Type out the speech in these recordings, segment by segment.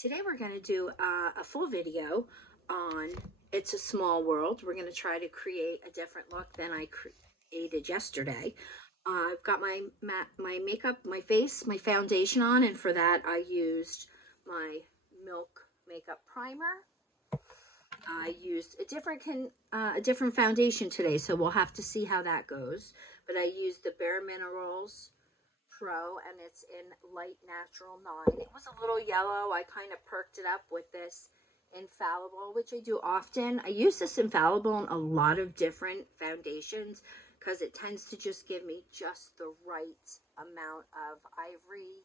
Today we're going to do a full video on It's a Small World. We're going to try to create a different look than I created yesterday. I've got my makeup, my face, my foundation on, and for that I used my Milk Makeup Primer. I used a different foundation today, so we'll have to see how that goes. But I used the Bare Minerals Pro, and it's in Light Natural 9. It was a little yellow. I kind of perked it up with this Infallible, which I do often. I use this Infallible in a lot of different foundations because it tends to just give me just the right amount of ivory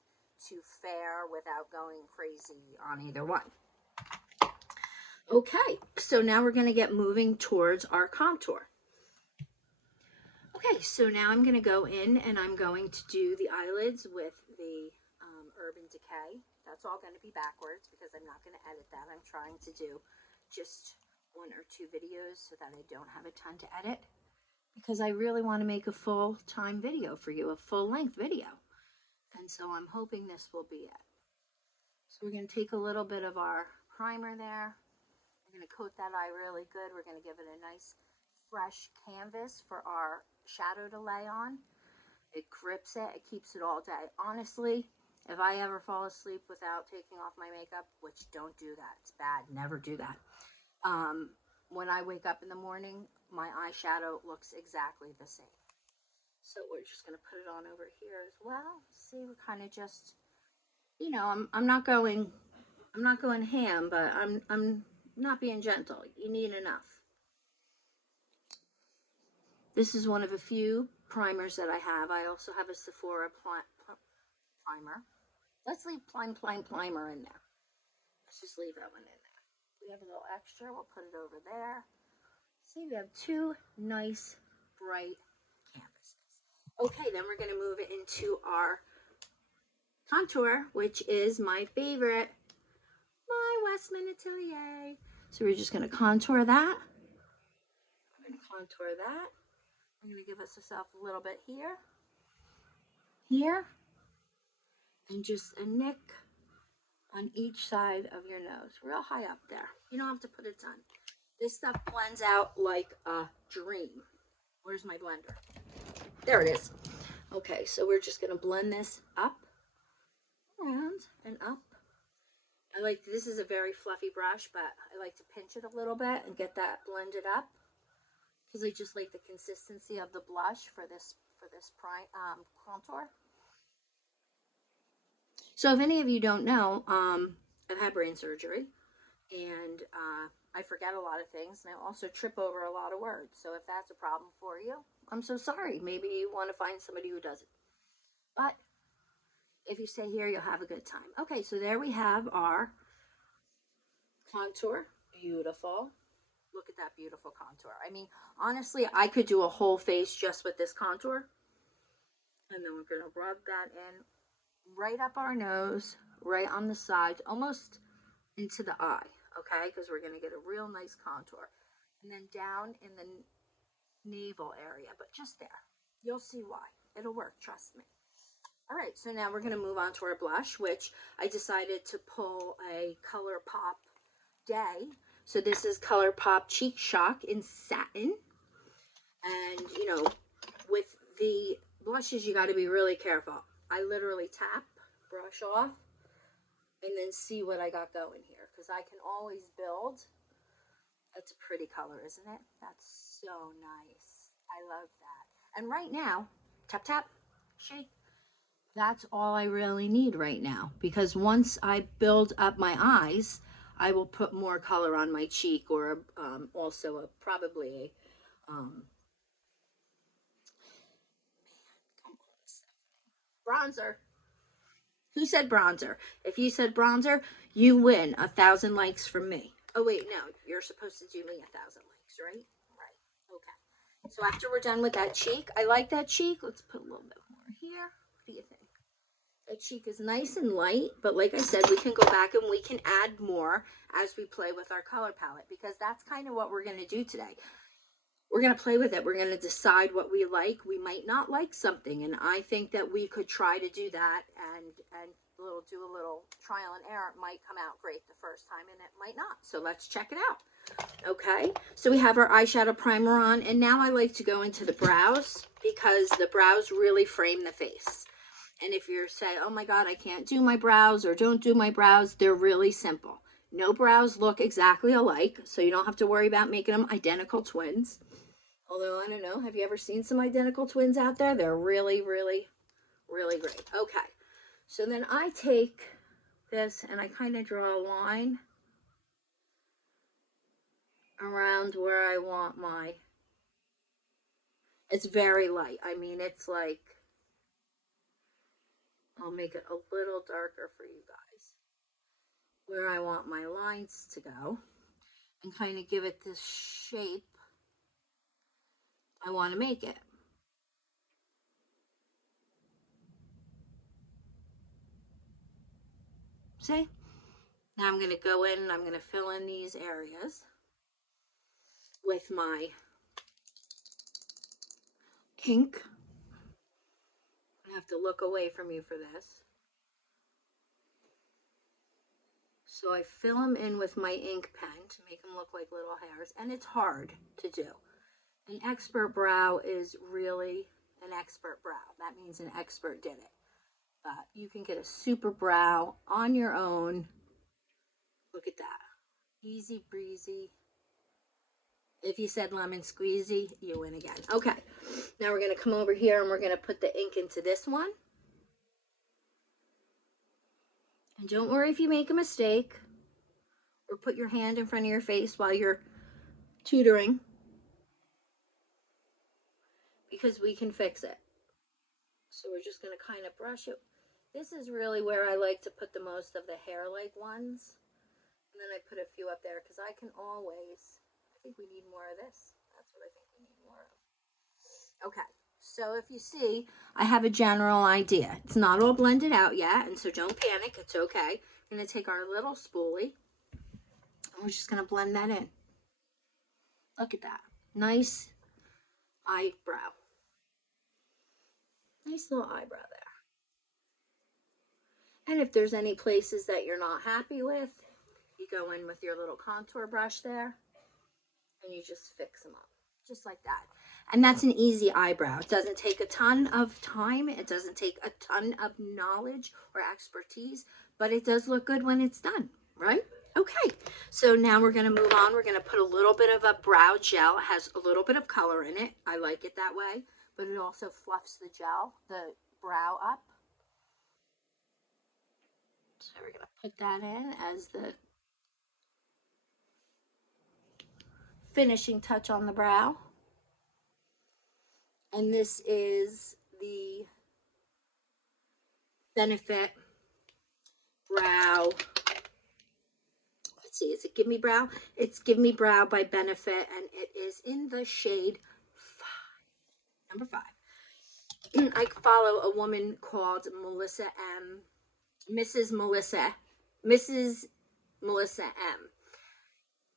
to fair without going crazy on either one. Okay, so now we're going to get moving towards our contour. Okay, so now I'm going to go in and I'm going to do the eyelids with the Urban Decay. That's all going to be backwards because I'm not going to edit that. I'm trying to do just 1 or 2 videos so that I don't have a ton to edit, because I really want to make a full-time video for you, a full-length video. And so I'm hoping this will be it. So we're going to take a little bit of our primer there. We're going to coat that eye really good. We're going to give it a nice fresh canvas for our shadow to lay on. It grips it. It keeps it all day. Honestly, if I ever fall asleep without taking off my makeup, which don't do that. It's bad. Never do that. When I wake up in the morning, my eyeshadow looks exactly the same. So we're just going to put it on over here as well. See, we're kind of just, you know, I'm not going ham, but I'm not being gentle. You need enough. This is one of a few primers that I have. I also have a Sephora primer. Let's leave primer in there. Let's just leave that one in there. We have a little extra. We'll put it over there. See, we have 2 nice, bright canvases. Okay, then we're going to move it into our contour, which is my favorite, my Westman Atelier. So we're just going to contour that. We're going to contour that. I'm going to give ourselves a little bit here, and just a nick on each side of your nose, real high up there. You don't have to put a ton. This stuff blends out like a dream. Where's my blender? There it is. Okay, so we're just going to blend this up, around, and up. This is a very fluffy brush, but I like to pinch it a little bit and get that blended up, because I just like the consistency of the blush for this contour. So if any of you don't know, I've had brain surgery, and I forget a lot of things, and I also trip over a lot of words. So if that's a problem for you, I'm so sorry. Maybe you want to find somebody who doesn't. But if you stay here, you'll have a good time. Okay, so there we have our contour. Beautiful. Look at that beautiful contour. I mean, honestly, I could do a whole face just with this contour. And then we're going to rub that in right up our nose, right on the sides, almost into the eye, okay? Because we're going to get a real nice contour. And then down in the navel area, but just there. You'll see why. It'll work, trust me. All right, so now we're going to move on to our blush, which I decided to pull a ColourPop Day. So this is ColourPop Cheek Shock in satin. And, you know, with the blushes, you got to be really careful. I literally tap, brush off, and then see what I got going here, because I can always build. That's a pretty color, isn't it? That's so nice. I love that. And right now, tap, tap, shake. That's all I really need right now, because once I build up my eyes, I will put more color on my cheek, or also probably a bronzer. Who said bronzer? If you said bronzer, you win 1,000 likes from me. Oh wait, no, you're supposed to do me 1,000 likes, right? Right. Okay. So after we're done with that cheek, I like that cheek. Let's put a little bit more here. What do you think? That cheek is nice and light, but like I said, we can go back and we can add more as we play with our color palette, because that's kind of what we're going to do today. we're going to play with it. We're going to decide what we like. We might not like something, and I think that we could try to do that and do a little trial and error. It might come out great the first time, and it might not. So let's check it out. Okay, so we have our eyeshadow primer on, and now I like to go into the brows because the brows really frame the face. And if you're saying, oh my God, I can't do my brows or don't do my brows, they're really simple. No brows look exactly alike, so you don't have to worry about making them identical twins. Although, I don't know, have you ever seen some identical twins out there? They're really, really, really great. Okay, so then I take this and I kind of draw a line around where I want my, it's very light. I mean, it's like, I'll make it a little darker for you guys, where I want my lines to go, and kind of give it this shape I want to make it. See? Now I'm going to go in and I'm going to fill in these areas with my ink. I have to look away from you for this. So I fill them in with my ink pen to make them look like little hairs, and it's hard to do. An expert brow is really an expert brow. That means an expert did it. You can get a super brow on your own. Look at that. Easy breezy. If you said lemon squeezy, you win again. Okay, now we're going to come over here and we're going to put the ink into this one. And don't worry if you make a mistake or put your hand in front of your face while you're tutoring, because we can fix it. So we're just going to kind of brush it. This is really where I like to put the most of the hair-like ones. And then I put a few up there because I can always, I think we need more of this. That's what I think we need more of. Okay, so if you see, I have a general idea. It's not all blended out yet, and so don't panic. It's okay. We're going to take our little spoolie, and we're just going to blend that in. Look at that. Nice eyebrow. Nice little eyebrow there. And if there's any places that you're not happy with, you go in with your little contour brush there and you just fix them up just like that. And that's an easy eyebrow. It doesn't take a ton of time. It doesn't take a ton of knowledge or expertise, but it does look good when it's done, right? Okay, so now we're going to move on. We're going to put a little bit of a brow gel. It has a little bit of color in it. I like it that way, but it also fluffs the gel, the brow up. So we're going to put that in as the finishing touch on the brow. And this is the Benefit Brow. Let's see, is it Give Me Brow? It's Give Me Brow by Benefit, and it is in the shade 5, number 5. I follow a woman called Melissa M. Mrs. Melissa M.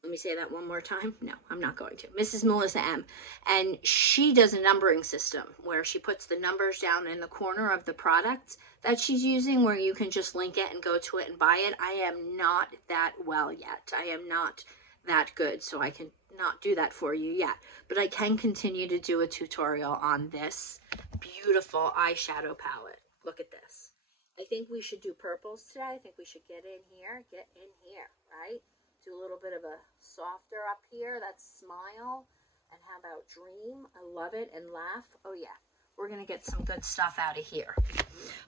Let me say that one more time. No, I'm not going to. Mrs. Melissa M. And she does a numbering system where she puts the numbers down in the corner of the product that she's using, where you can just link it and go to it and buy it. I am not that well yet. I am not that good, so I can not do that for you yet. But I can continue to do a tutorial on this beautiful eyeshadow palette. Look at this. I think we should do purples today. I think we should get in here, right? Do a little bit of a softer up here. That's Smile. And how about Dream? I love it. And Laugh. Oh yeah, we're gonna get some good stuff out of here.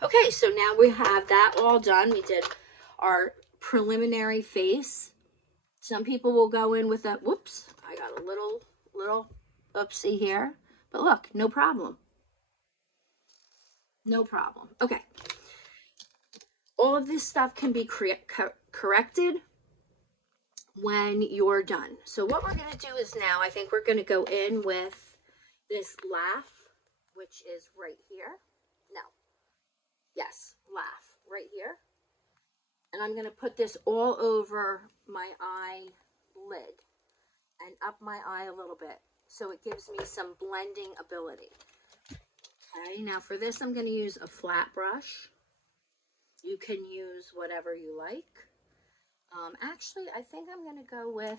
Okay, so now we have that all done. We did our preliminary face. Some people will go in with a, whoops, I got a little oopsie here. But look, no problem. No problem. Okay. All of this stuff can be corrected when you're done. So what we're going to do is now, I think we're going to go in with this Laugh, which is right here. No. Yes, Laugh right here. And I'm going to put this all over my eyelid and up my eye a little bit. so it gives me some blending ability. Okay, now for this, I'm going to use a flat brush. You can use whatever you like. Actually, I think I'm going to go with,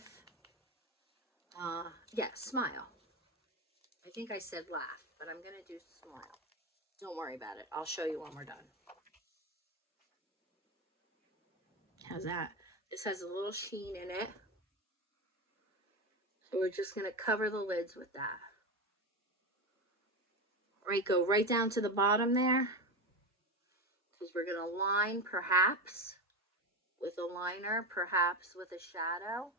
yeah, Smile. I think I said laugh, but I'm going to do Smile. Don't worry about it. I'll show you when we're done. How's that? This has a little sheen in it. So we're just going to cover the lids with that. Right, go right down to the bottom there. Because we're going to line perhaps with a liner, perhaps with a shadow.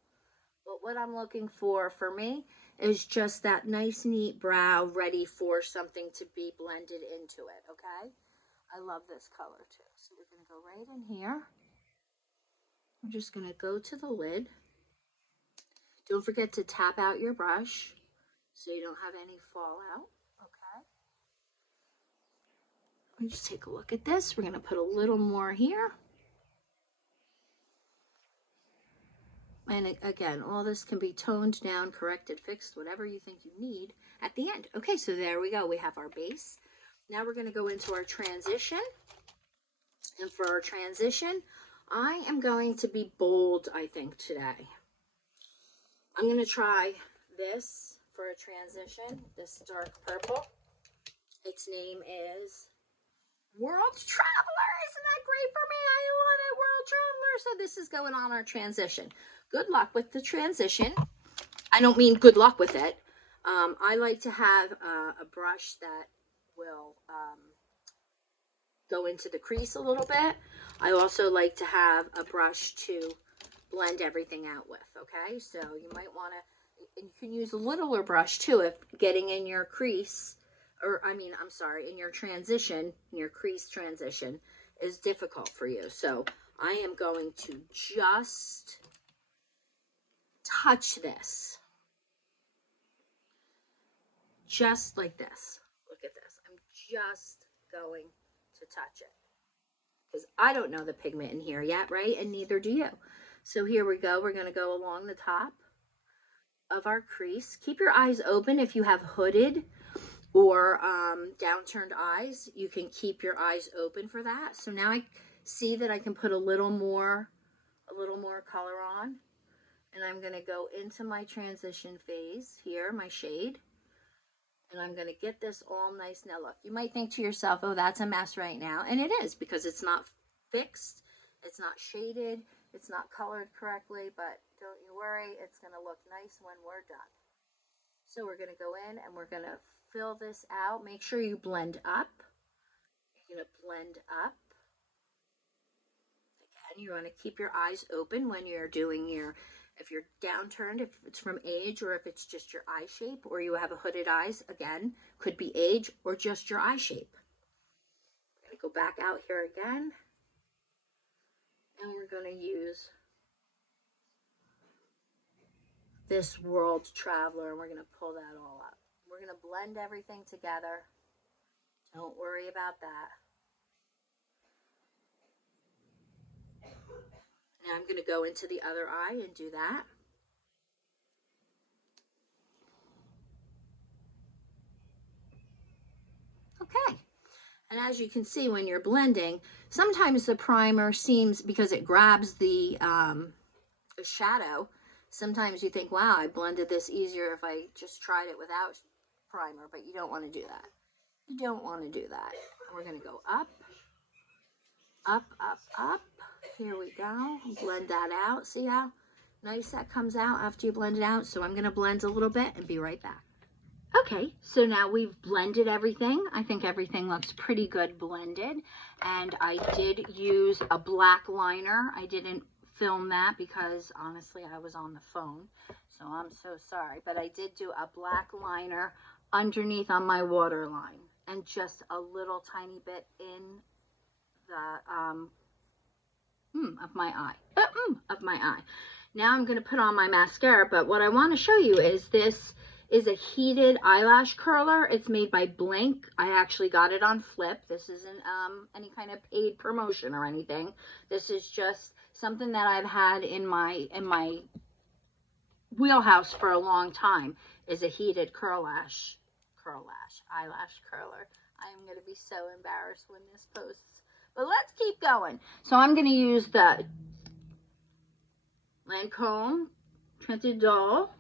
But what I'm looking for me is just that nice, neat brow ready for something to be blended into it, okay? I love this color too. So we're going to go right in here. We're just going to go to the lid. Don't forget to tap out your brush so you don't have any fallout, okay? Let me just take a look at this. We're going to put a little more here. And again, all this can be toned down, corrected, fixed, whatever you think you need at the end. Okay, so there we go. We have our base. Now we're going to go into our transition. And for our transition, I am going to be bold, I think, today. I'm going to try this for a transition, this dark purple. Its name is World Traveler. Isn't that great for me? I love it, World Traveler. So this is going on our transition. Good luck with the transition. I don't mean good luck with it. I like to have a brush that will go into the crease a little bit. I also like to have a brush to blend everything out with, okay? So you might want to, you can use a littler brush too if getting in your crease, or in your transition, your crease transition is difficult for you. So I am going to just touch this. Just like this. Look at this. I'm just going to touch it. Because I don't know the pigment in here yet, right? And neither do you. So here we go. We're going to go along the top of our crease. Keep your eyes open if you have hooded or downturned eyes. You can keep your eyes open for that. So now I see that I can put a little more color on. And I'm going to go into my transition phase here, my shade. And I'm going to get this all nice. Now look, you might think to yourself, oh, that's a mess right now. And it is, because it's not fixed. It's not shaded. It's not colored correctly. But don't you worry. It's going to look nice when we're done. So we're going to go in and we're going to fill this out. Make sure you blend up. You're going to blend up. Again, you want to keep your eyes open when you're doing your, if you're downturned, if it's from age, or if it's just your eye shape, or you have a hooded eyes, again, could be age or just your eye shape. I'm going to go back out here again. And we're going to use this World Traveler, and we're going to pull that all up. We're going to blend everything together. Don't worry about that. Now I'm going to go into the other eye and do that. Okay. And as you can see, when you're blending, sometimes the primer seems, because it grabs the shadow, sometimes you think, wow, I blended this easier if I just tried it without primer, but you don't want to do that. You don't want to do that. We're going to go up, up, up, up. Here we go. Blend that out. See how nice that comes out after you blend it out? So I'm going to blend a little bit and be right back. Okay, so now we've blended everything. I think everything looks pretty good blended. And I did use a black liner. I didn't film that because honestly I was on the phone. So I'm so sorry. But I did do a black liner underneath on my waterline. And just a little tiny bit in the of my eye. Now I'm going to put on my mascara, but what I want to show you is this is a heated eyelash curler. It's made by Blink. I actually got it on Flip. This isn't any kind of paid promotion or anything. This is just something that I've had in my wheelhouse for a long time. is a heated eyelash curler. I'm going to be so embarrassed when this posts. But let's keep going. So I'm going to use the Lancome Tinted Doll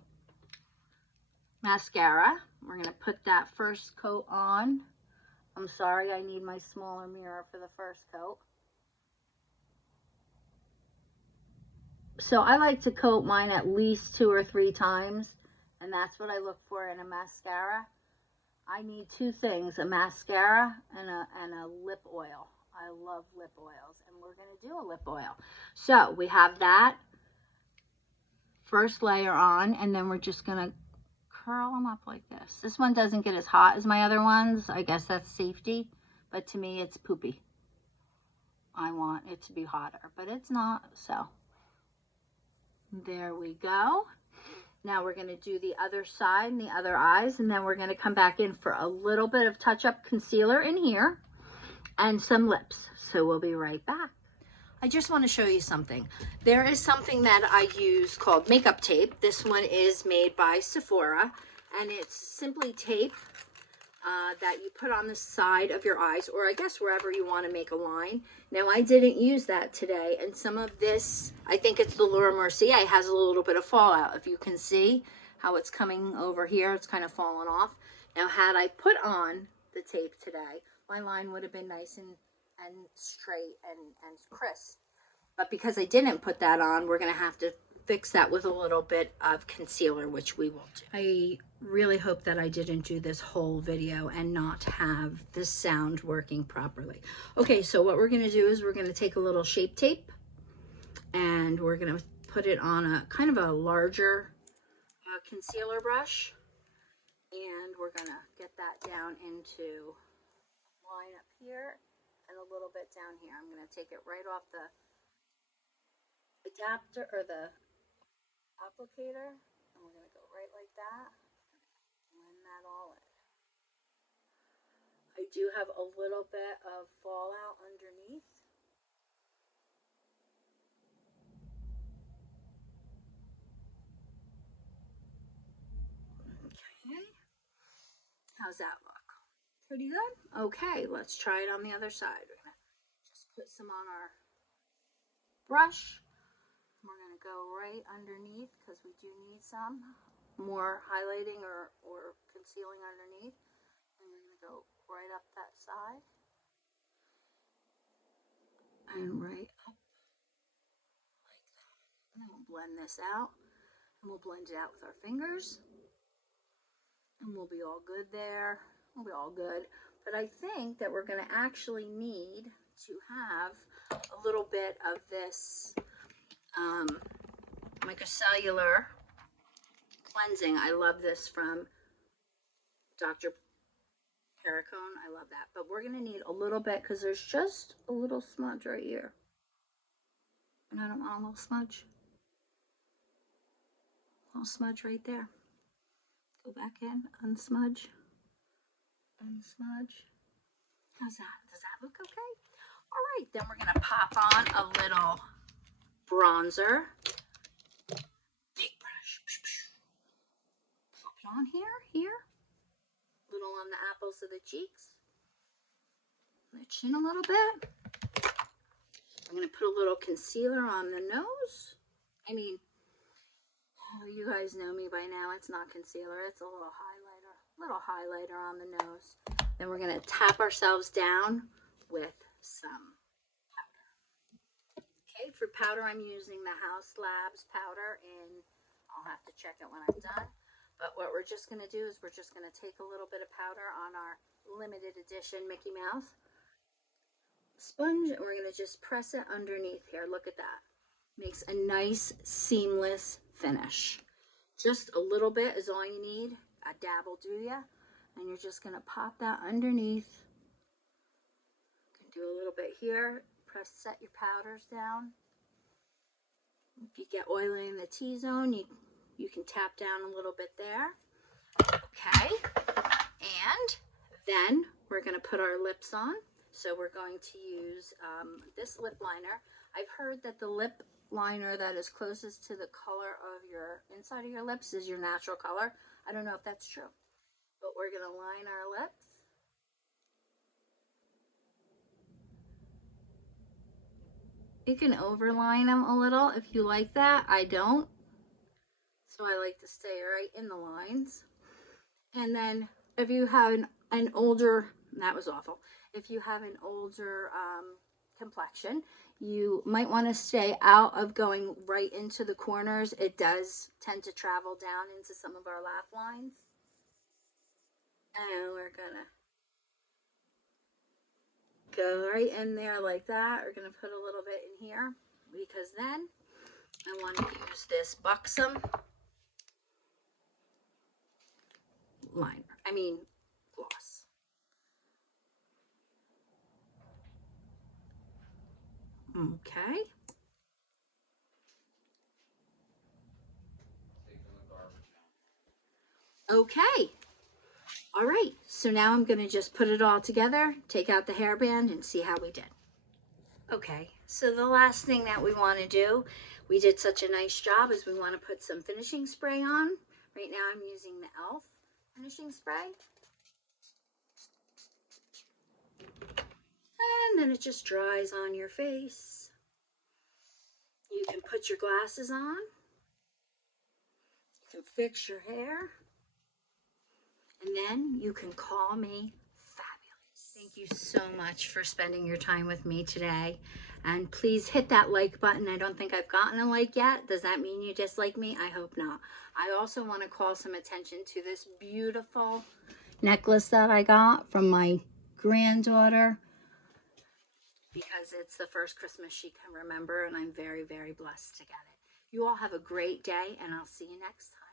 mascara. We're going to put that first coat on. I'm sorry, I need my smaller mirror for the first coat. So I like to coat mine at least 2 or 3 times, and that's what I look for in a mascara. I need 2 things, a mascara and a lip oil. I love lip oils, and we're going to do a lip oil. So we have that first layer on, and then we're just going to curl them up like this. This one doesn't get as hot as my other ones. I guess that's safety, but to me it's poopy. I want it to be hotter, but it's not, so there we go. Now we're going to do the other side and the other eyes, and then we're going to come back in for a little bit of touch-up concealer in here and some lips. So we'll be right back. I just want to show you something. There is something that I use called makeup tape. This one is made by Sephora, and it's simply tape that you put on the side of your eyes, or I guess wherever you want to make a line. Now I didn't use that today, and some of this, I think it's the Laura Mercier, has a little bit of fallout. If you can see how it's coming over here, it's kind of fallen off. Now had I put on the tape today, my line would have been nice and straight and crisp. But because I didn't put that on, we're going to have to fix that with a little bit of concealer, which we will do. I really hope that I didn't do this whole video and not have the sound working properly. Okay, so what we're going to do is we're going to take a little Shape Tape, and we're going to put it on a kind of a larger concealer brush, and we're going to get that down into line up here and a little bit down here. I'm going to take it right off the adapter or the applicator, and we're going to go right like that, blend that all in. I do have a little bit of fallout underneath. Okay, how's that look? Pretty good? Okay, let's try it on the other side. We're going to just put some on our brush. We're going to go right underneath because we do need some more highlighting or concealing underneath. And we're going to go right up that side and right up like that. And then we'll blend this out, and we'll blend it out with our fingers, and we'll be all good there. We'll be all good. But I think that we're going to actually need to have a little bit of this micellar cleansing. I love this from Dr. Perricone. I love that. But we're going to need a little bit because there's just a little smudge right here. And I don't want a little smudge. A little smudge right there. Go back in, unsmudge. Unsmudge. How's that? Does that look okay? All right, then we're going to pop on a little bronzer. Big brush. Pop it on here. Little on the apples of the cheeks. The chin a little bit. I'm going to put a little concealer on the nose. I mean, you guys know me by now. It's not concealer. It's a little highlighter. Little highlighter on the nose. Then we're going to tap ourselves down with some powder. Okay, for powder, I'm using the Haus Labs powder, and I'll have to check it when I'm done. But what we're just going to do is we're just going to take a little bit of powder on our limited edition Mickey Mouse sponge, and we're going to just press it underneath here. Look at that. Makes a nice seamless finish. Just a little bit is all you need. A dab will do ya. And you're just going to pop that underneath. You can do a little bit here. Set your powders down. If you get oily in the T-zone, you can tap down a little bit there. Okay. And then we're going to put our lips on. So we're going to use this lip liner. I've heard that the lip liner that is closest to the color of your inside of your lips is your natural color. I don't know if that's true. But we're going to line our lips. You can overline them a little if you like that. I don't. So I like to stay right in the lines. And then if you have an older, that was awful. If you have an older complexion, you might want to stay out of going right into the corners. It does tend to travel down into some of our laugh lines. And we're gonna go right in there like that. We're gonna put a little bit in here because then I want to use this Buxom liner. I mean gloss. Okay. Okay. All right. So now I'm going to just put it all together, take out the hairband, and see how we did. Okay. So the last thing that we want to do, we did such a nice job, is we want to put some finishing spray on. Right now I'm using the e.l.f. finishing spray. And then it just dries on your face. You can put your glasses on. You can fix your hair. And then you can call me fabulous. Thank you so much for spending your time with me today. And please hit that like button. I don't think I've gotten a like yet. Does that mean you dislike me? I hope not. I also want to call some attention to this beautiful necklace that I got from my granddaughter, because it's the first Christmas she can remember, and I'm very, very blessed to get it. You all have a great day, and I'll see you next time.